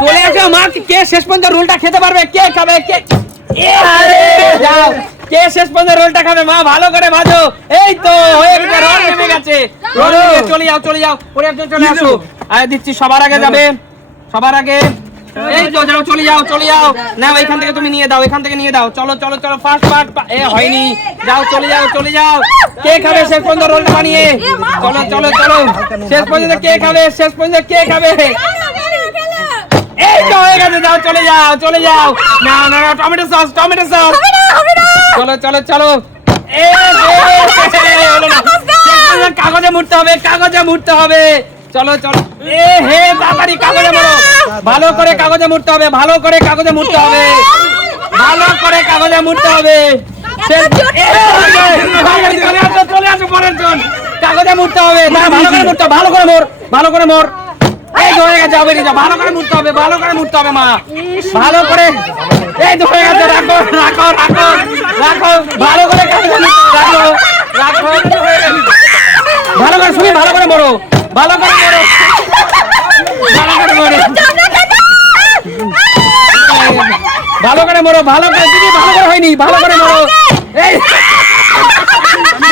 চলে আসো মা, কে শেষ পর্যন্ত রোলটা খেতে পারবে? কে খাবে? কে যাও, কে শেষ পর্যন্ত রোলটা খাবে? মা ভালো করে ভাজো। এই তো হয়ে গেছে, রোল নেমে গেছে। রোল নেমে চলে যাও, চলে যাও, পরে একজন চলে আসো। আরে দিচ্ছি, সবার আগে যাবে, সবার আগে। এই তো যাও, চলে যাও, চলে যাও। নাও এখান থেকে তুমি নিয়ে দাও, এখান থেকে নিয়ে দাও। চলো চলো চলো, ফাস্ট ফাস্ট। হয়নি, যাও, চলে যাও, চলে যাও। কে খাবে শেষ পর্যন্ত রোলটা বানিয়ে? চলো চলো চলো, শেষ পর্যন্ত কে খাবে? শেষ পর্যন্ত কে খাবে? এই তো হয়ে গেছে, যাও, চলে যাও, চলে যাও। না না না, টমেটো সস, টমেটো সস। চলো চলো চলো। হলো না, কাগজে মুড়তে হবে, কাগজে মুড়তে হবে। চলো চলো, হে তাড়াতাড়ি কাগজে মুড়ো। ভালো করে কাগজে মুড়তে হবে, ভালো করে কাগজে মুড়তে হবে, ভালো করে কাগজে মুড়তে হবে। চলে আসো পরের জন, কাগজে মুড়তে হবে। না, ভালো করে মুড়তে হবে, ভালো করে মোড়, ভালো করে মোড়। এই তো হয়ে গেছে, ভালো করে মুড়তে হবে, ভালো করে মুড়তে হবে মা, ভালো করে। এই তো হয়ে গেছে, রাখো রাখো রাখো রাখো, ভালো করে রাখো রাখো, ভালো করে শুনি, ভালো করে মোড়ো, ভালো করে মোড়ো, ভালো করে মোড়ো, ভালো করে মোড়ো, ভালো করে। দিদি ভালো করে হয়নি, ভালো করে মোড়ো। এই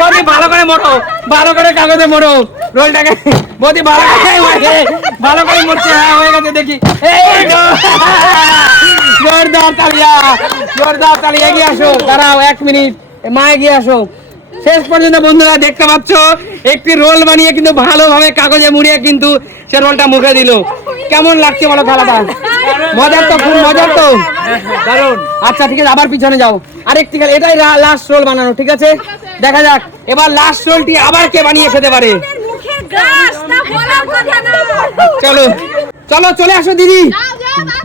বৌদি ভালো করে মোড়ো, ভালো করে কাগজে মোড়ো রোলটাকে। বৌদি ভালো করে, ভালো করে মোড়ছে। হ্যাঁ হয়ে গেছে, দেখি। এই জোরদার তালিয়া, জোরদার তালিয়া। এগিয়ে আসো, দাঁড়াও 1 মিনিট, মা এগিয়ে আসো। শেষ পর্যন্ত বন্ধুরা দেখতে পাচ্ছ, একটি রোল বানিয়ে কিন্তু ভালোভাবে কাগজে মুড়িয়ে কিন্তু সে রোলটা মুখে দিল। কেমন লাগছে বলো খেলাটা? মজার তো, খুব মজার তো, দারুণ। আচ্ছা ঠিক আছে, আবার পিছনে যাও। আরেকটি খেলা, এটাই লাস্ট রোল বানানো, ঠিক আছে? দেখা যাক এবার লাস্ট রোলটি আবার কে বানিয়ে খেতে পারে। চলো চলো, চলে আসো দিদি।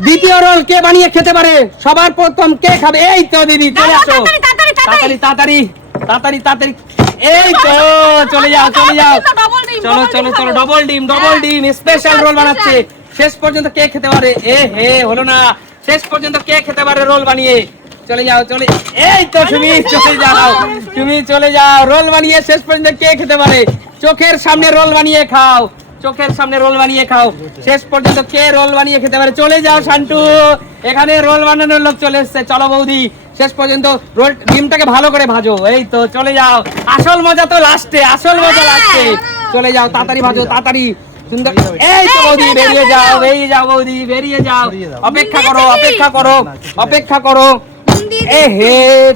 দ্বিতীয় রোল কে বানিয়ে খেতে পারে? সবার প্রথম কে খাবে? এই তো দিদি, চলে আসো, তাড়াতাড়ি তাড়াতাড়ি তাড়াতাড়ি তাড়াতাড়ি। এই তো চলে যাও, চলে যাও। চলো চলো চলো, ডবল ডিম, ডবল ডিম স্পেশাল রোল বানাচ্ছে। শেষ পর্যন্ত কে খেতে পারে? হলো না, শেষ পর্যন্ত কে খেতে পারে রোল বানিয়ে? চলে যাও, চলে। এই তো তুমি চলে যাও, তুমি চলে যাও। রোল বানিয়ে শেষ পর্যন্ত কে খেতে পারে? চোখের সামনে রোল বানিয়ে খাও, চোখের সামনে রোল বানিয়ে খাও। শেষ পর্যন্ত কে রোল বানিয়ে খেতে পারে? চলে যাও শান্টু, এখানে রোল বানানোর লোক চলে এসছে। চলো বৌদি, শেষ পর্যন্ত রোল ডিমটাকে ভালো করে ভাজো। এই তো চলে যাও, আসল মজা তো লাস্টে, আসল মজা লাস্টে। চলে যাও, তাড়াতাড়ি ভাজো, তাড়াতাড়ি, সুন্দর। এই তো বৌদি, বেরিয়ে যাও, বেরিয়ে যাও বৌদি, বেরিয়ে যাও। অপেক্ষা করো, অপেক্ষা করো, অপেক্ষা করো।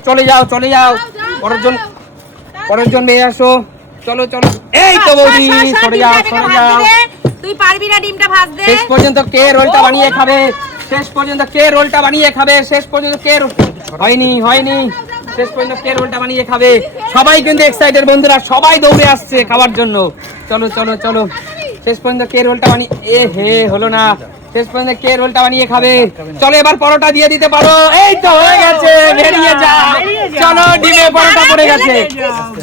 চলে যাও, চলে যাও। পরের জন বেরিয়ে আসো। চলো চলো। এই তো বৌদি, সরে যাও, সরে যাও। তুই পারবি না ডিমটা ভাজতে। শেষ পর্যন্ত কে রোলটা বানিয়ে খাবে? শেষ পর্যন্ত কে রোলটা বানিয়ে খাবে? শেষ পর্যন্ত কে? হয়নি, হয়নি। শেষ পর্যন্ত কে রোলটা বানিয়ে খাবে? সবাই কিন্তু এক্সাইটেড বন্ধুরা, সবাই দৌড়ে আসছে খাওয়ার জন্য। চলো চলো চলো, শেষ পর্যন্ত কে রোলটা বানিয়ে, হলো না। শেষ পর্যন্ত কে রোলটা বানিয়ে খাবে? চলো এবার পরোটা দিয়ে দিতে পারো। এই তো হয়ে গেছে, বেরিয়ে যাও। চলো, ডিমে পরোটা পড়ে গেছে।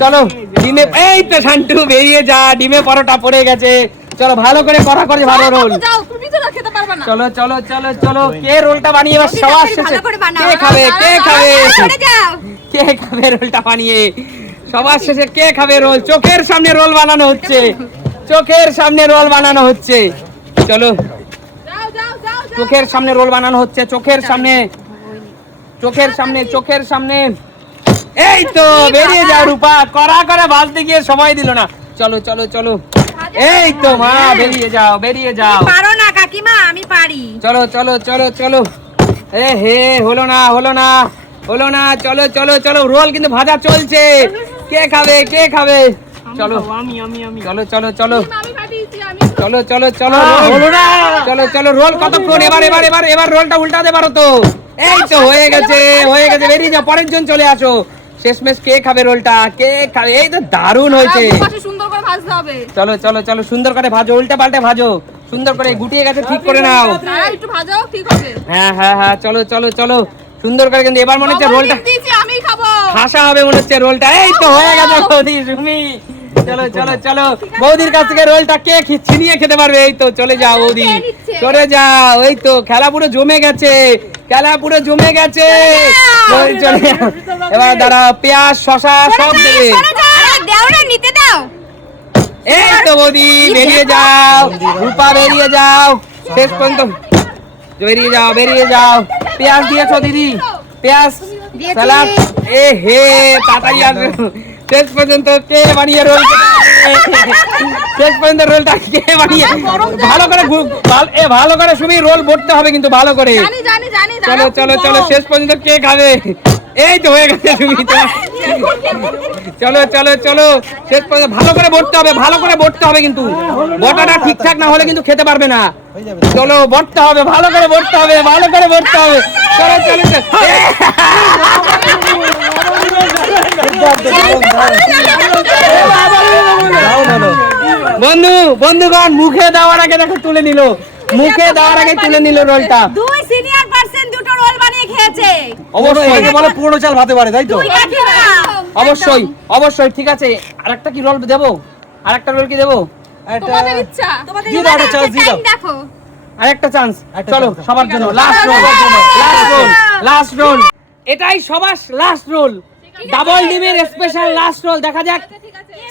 চলো ডিমে, এই তো শান্টু বেরিয়ে যা, ডিমে পরোটা পড়ে গেছে। চলো ভালো করে কড়া করে ভালো রোল। চলো চলো চলো চলো, কে রোলটা বানিয়ে এবার সবার শেষে কে খাবে? কে খাবে? কে খাবে রোলটা বানিয়ে? সবার শেষে কে খাবে রোল? চোখের সামনে রোল বানানো হচ্ছে, চোখের সামনে রোল বানানো হচ্ছে। চলো, চোখের সামনে রোল বানানো হচ্ছে, চোখের সামনে, চোখের সামনে, চোখের সামনে। এই তো বেরিয়ে যাও রূপা, কড়া করে ভাজতে গিয়ে সময় দিল না। চলো চলো চলো, এই তো মা, বেরিয়ে যাও, বেরিয়ে যাও। পারো না কাকিমা, আমি পারি। চলো চলো চলো চলো। হলো না, হলো না, হলো না। চলো চলো চলো, রোল কিন্তু ভাজা চলছে। কে খাবে? কে খাবে? চলো, চলো চলো চলো, চলো চলো চলো, হলো না। চলো চলো, রোল কতক্ষণ? এবার এবার এবার এবার রোলটা উল্টাতে পারো তো। এই তো হয়ে গেছে, হয়ে গেছে। বেরিয়ে যাও, পরের জন চলে আসো। শেষমেশ কে খাবে রোলটা? কে খাবে? এই তো দারুণ হয়েছে। সুন্দর করে ভাজতে হবে। চলো চলো চলো, সুন্দর করে ভাজো, উল্টে পাল্টে ভাজো, সুন্দর করে গুটিয়ে গেছে, ঠিক করে নাও। একটু ভাজো, ঠিক হবে। হ্যাঁ হ্যাঁ হ্যাঁ, চলো চলো চলো, সুন্দর করে। কিন্তু এবার মনে হচ্ছে রোলটা আমি খাবো, খাসা হবে মনে হচ্ছে রোলটা। এই তো হয়ে গেছে বৌদি, তুমি চলো চলো চলো, বৌদির কাছ থেকে রোলটা কে ছিনিয়ে খেতে পারবে? এই তো চলে যাও বৌদি, চলে যাও। এই তো খেলা পুরো জমে গেছে, খেলা পুরো জমে গেছে। চলে যাও, এবার দাঁড়াও, পেঁয়াজ শসা সব দেবে। নিতে দাও। এই তো বৌদি, বেরিয়ে যাও, রূপা বেরিয়ে যাও। শেষ পর্যন্ত বেরিয়ে যাও বেরিয়ে যাও। পেঁয়াজ দিয়েছো দিদি, পেঁয়াজ দিয়েছি। স্যালাড। এ হে তাড়াতাড়ি আসো। শেষ পর্যন্ত কে বানিয়ে রোল, শেষ পর্যন্ত রোলটা কে বানিয়ে, ভালো করে ভালো করে সুমি রোল ভরতে হবে কিন্তু ভালো করে। জানি জানি জানি চলো চলো চলো, শেষ পর্যন্ত কে খাবে? এই তো হয়ে গেছে সুমি তো। চলো চলো চলো, শেষ পর্যন্ত ভালো করে ভরতে হবে, ভালো করে ভরতে হবে কিন্তু, বটাটা ঠিকঠাক না হলে কিন্তু খেতে পারবে না। চলো ভরতে হবে, ভালো করে ভরতে হবে, ভালো করে ভরতে হবে। চলো চলো চলো। বন্ধুগণ মুখে দেওয়ার আগে দেখো তুলে নিল, মুখে দেওয়ার আগে তুলে নিল রোলটা। দুই সিনিয়র পার্সন দুটো রোল বানিয়ে খেয়েছে। অবশ্যই বলে পুরনো চাল ভাতে পারে, তাই তো? দুই কাকিমা। অবশ্যই অবশ্যই, ঠিক আছে। আরেকটা কি রোল দেবো? আরেকটা রোল কি দেবো? তোমাদের ইচ্ছা, তোমাদের দিয়ে দাও, একটা chance দিয়ে দাও। টাইম দেখো। আরেকটা চান্স, একটা চলো chance। সবার জন্য last roll, last roll, last roll. এটাই সবার লাস্ট রোল, ডাবল ডিমের স্পেশাল লাস্ট রোল। দেখা যাক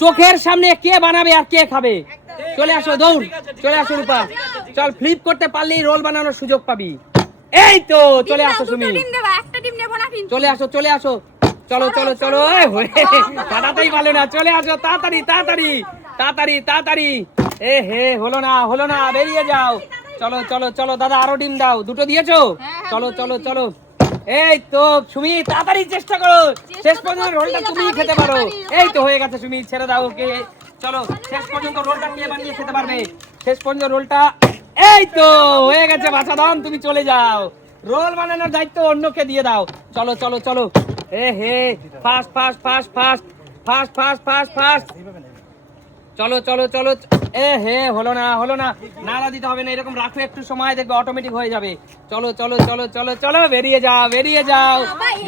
চোখের সামনে কে বানাবে আর কে খাবে। চলে আসো, দৌড় চলে আসো রূপা, চল ফ্লিপ করতে পারলেই রোল বানানোর সুযোগ পাবি। এই তো চলে আসো সুমি, দুটো ডিম দেবা, একটা ডিম নেব না কিন্তু। চলে আসো চলে আসো, চলো চলো চলো। দাদাতেই ভালো না, চলে আসো তাড়াতাড়ি তাড়াতাড়ি তাড়াতাড়ি তাড়াতাড়ি। এ হে হলো না হলো না, বেরিয়ে যাও। চলো চলো চলো দাদা, আরো ডিম দাও। দুটো দিয়েছো? চলো চলো চলো। এই তো সুমি তাড়াতাড়ি চেষ্টা করো, শেষ পর্যন্ত রোলটা তুমি খেতে পারো। এই তো হয়ে গেছে সুমি, ছেড়ে দাও ওকে। চলো শেষ পর্যন্ত রোলটা কে বানিয়ে খেতে পারবে? শেষ পর্যন্ত রোলটা, এই তো হয়ে গেছে বাছা দাম, তুমি চলে যাও। রোল বানানোর দায়িত্ব অন্যকে দিয়ে দাও। চলো চলো চলো। এ হে fast fast fast fast fast fast fast fast. চলো চলো চলো। এ হে হলো না হলো না, নাড়া দিতে হবে না, এরকম রাখো একটু সময়, দেখবে অটোমেটিক হয়ে যাবে। চলো চলো চলো চলো চলো, বেরিয়ে যাও বেরিয়ে যাও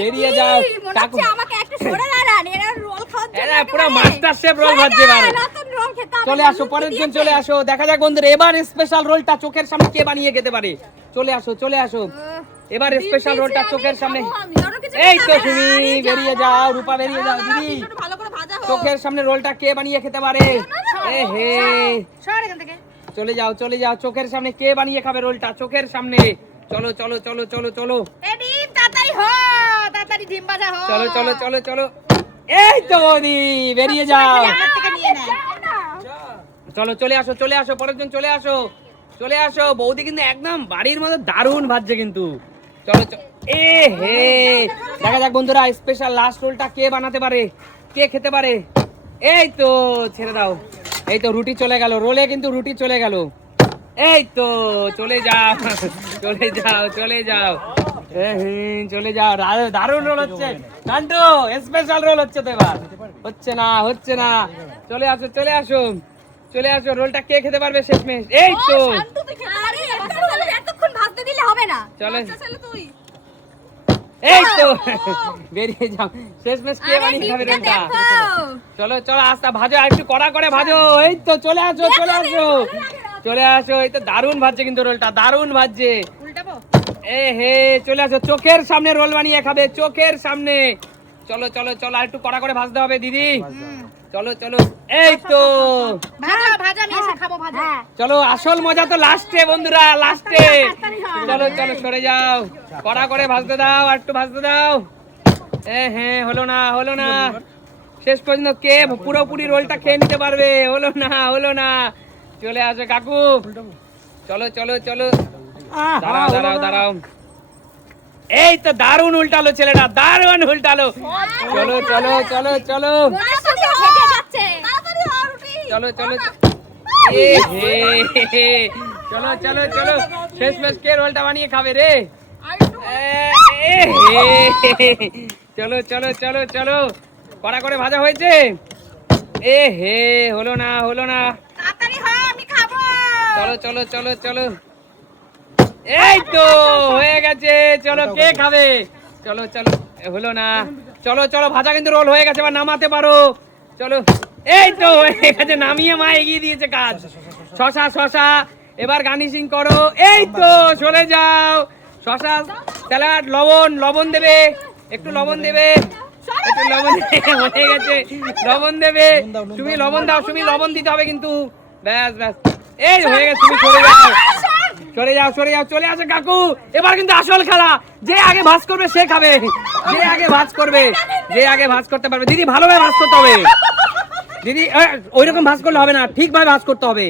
বেরিয়ে যাও। কাকু আমাকে একটু সরে দাঁড়ান, এরা রোল খাওয়ার জন্য এরা পুরো মাস্টার শেফ রোল ভাজছে এবারে। নতুন রোল খেতে হবে। চলে আসো, পরের জন চলে আসো। দেখা যাক বন্ধুরা এবার স্পেশাল রোলটা চোখের সামনে কে বানিয়ে খেতে পারে। চলে আসো চলে আসো, এবার স্পেশাল রোলটা চোখের সামনে। এই তো তুমি বেরিয়ে যাও, রূপা বেরিয়ে যাও। দিদি ভালো করে ভাজা হোক। চোখের সামনে রোলটা কে বানিয়ে খেতে পারে? এ হে সর এখান থেকে। চলে যাও চলে যাও, চোখের সামনে কে বানিয়ে খাবে রোলটা চোখের সামনে? চলো চলো চলো চলো চলো এ ডিম তাড়াতাড়ি হ, তাড়াতাড়ি ডিম ভাজা হোক। চলো চলো চলো চলো। এই তো বৌদি বেরিয়ে যাও। আমার থেকে নিয়ে নেয়। চলো চলে আসো চলে আসো, পরের জন চলে আসো চলে আসো। বৌদি কিন্তু একদম বাড়ির মধ্যে দারুণ ভাজছে কিন্তু। চলো এ হে দেখা যাক বন্ধুরা স্পেশাল লাস্ট রোলটা কে বানাতে পারে, কে খেতে পারে। এই তো ছেড়ে দাও, এই তো রুটি চলে গেল, রোলে কিন্তু রুটি চলে গেল। এই তো চলে যাও চলে যাও চলে যাও। চলে যাও, দারুণ রোল হচ্ছে নান্টু, স্পেশাল রোল হচ্ছে তো এবার। হচ্ছে না হচ্ছে না, চলে আসো চলে আসো চলে আসো। রোলটা কে খেতে পারবে শেষমেশ? এই তো শান্তু তুই খেতে পারবি? এতক্ষণ ভাজতে দিলে হবে না। চলে ছেলে তুই। এই তো বেরিয়ে যাও, শেষমেশ কে আরে বানিয়ে খাবে ডিমটা রোলটা? দেখো। চলো চলো আস্তে ভাজো, আর একটু কড়া করে ভাজো। এই তো চলে আসো চলে আসো চলে আসো। এই তো দারুণ ভাজছে কিন্তু রোলটা, দারুণ ভাজছে। উল্টাবো? এ হে চলে আসো, চোখের সামনে রোল বানিয়ে খাবে চোখের সামনে। চলো চলো চলো, আর একটু কড়া করে ভাজতে হবে দিদি। চলো চলো। এই তো ভাজা ভাজা, আমি এসে খাবো ভাজা। চলো, আসল মজা তো লাস্টে বন্ধুরা, লাস্টে। চলো চলো সরে যাও, কড়া করে ভাজতে দাও, আর একটু ভাজতে দাও। এ হ্যাঁ হলো না হলো না, শেষ পর্যন্ত কে পুরোপুরি রোলটা খেয়ে নিতে পারবে? হলো না হলো না। চলে আসো কাকু, চলো চলো চলো। দাঁড়াও দাঁড়াও দাঁড়াও। এই তো দারুণ উল্টালো ছেলেটা, দারুণ উল্টালো। চলো চলো চলো চলো তাড়াতাড়ি হ, খেতে যাচ্ছে। তাড়াতাড়ি হ রুটি। চলো চলো। এ হে চলো চলো চলো, শেষমেশ কে রোলটা বানিয়ে খাবে রে? আর একটু এ হে চলো চলো চলো চলো, কড়া করে ভাজা হয়েছে। এ হে হলো না হলো না। তাড়াতাড়ি হ, আমি খাবো। চলো চলো চলো চলো। এই তো হয়ে গেছে, চলো কে খাবে? চলো চলো, হলো না। চলো চলো, ভাজা কিন্তু রোল হয়ে গেছে, এবার নামাতে পারো। চলো, এই তো হয়ে গেছে, নামিয়ে মা এগিয়ে দিয়েছে কাজ। শশা শশা, এবার গার্নিশিং করো। এই তো চলে যাও, শশা স্যালাড, লবণ লবণ দেবে, একটু লবণ দেবে, একটু লবণ হয়ে গেছে, লবণ দেবে। তুমি লবণ দাও, তুমি লবণ দিতে হবে কিন্তু। ব্যাস ব্যাস, এই হয়ে গেছে, তুমি সরে যাও। সরে যাও চলে আসো কাকু। এবার কিন্তু আসল খেলা, যে আগে ভাঁজ করবে সে খাবে, যে আগে ভাঁজ করতে পারবে। দিদি ভালোভাবে ভাঁজ করতে হবে দিদি, ওইরকম ভাঁজ করলে হবে না, ঠিকভাবে ভাঁজ করতে হবে।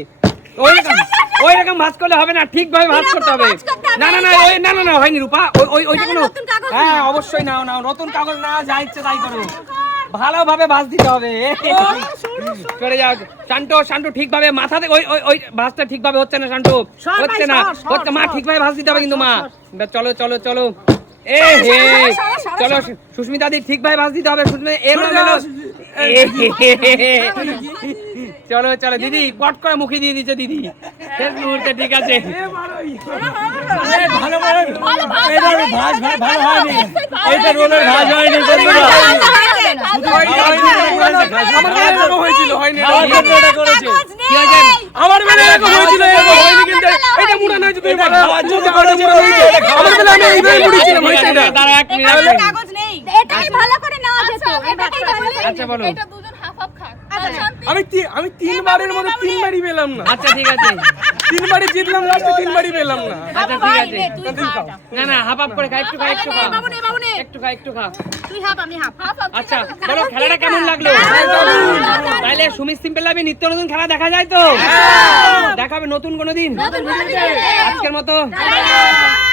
ওইরকম ভাঁজ করলে হবে না, ঠিকভাবে ভাঁজ করতে হবে। না হয়নি রূপা, ওইটা কোনো, হ্যাঁ অবশ্যই নাও, নতুন কাগজ না, যা ইচ্ছে তাই করো, ভালোভাবে ভাঁজ দিতে হবে। চলে যাও শান্তু, ঠিকভাবে মাথা থেকে ওই ভাঁজটা ঠিকভাবে হচ্ছে না শান্তু, হচ্ছে মা, ঠিকভাবে ভাঁজ দিতে হবে কিন্তু মা। চলো চলো সুস্মিতা দি, ঠিকভাবে ভাঁজ দিতে হবে। চলো দিদি, কট করে মুখে দিয়ে দিচ্ছে দিদি শেষ মুহূর্তে। ঠিক আছে, আমার বেলা এরকম হয়েছিল, হয়নি কিন্তু এটা মুড়া নয়, তুমি আমার বেলা আমি এইভাবে মুড়িছিলাম। কাগজ নেই, এটাই ভালো করে নেওয়া যেত, এটাই ভালো। আচ্ছা বলো, এটা দুজন হাফ হাফ খান। আমি তিনবারের মতো তিনবারই পেলাম না। আচ্ছা ঠিক আছে, তিনবারই জিতলাম, লাস্টে তিনবারই পেলাম না। আচ্ছা ঠিক আছে, না হাফ হাফ করে খা, একটু খা, একটু খা। তুই হাফ, আমি হাফ। আচ্ছা বলো, খেলাটা কেমন লাগলো? তাইলে সুমিত সিম্পল লাইভে নিত্য নতুন খেলা দেখা যায় তো? দেখাবে নতুন কোনো দিন। আজকের মতো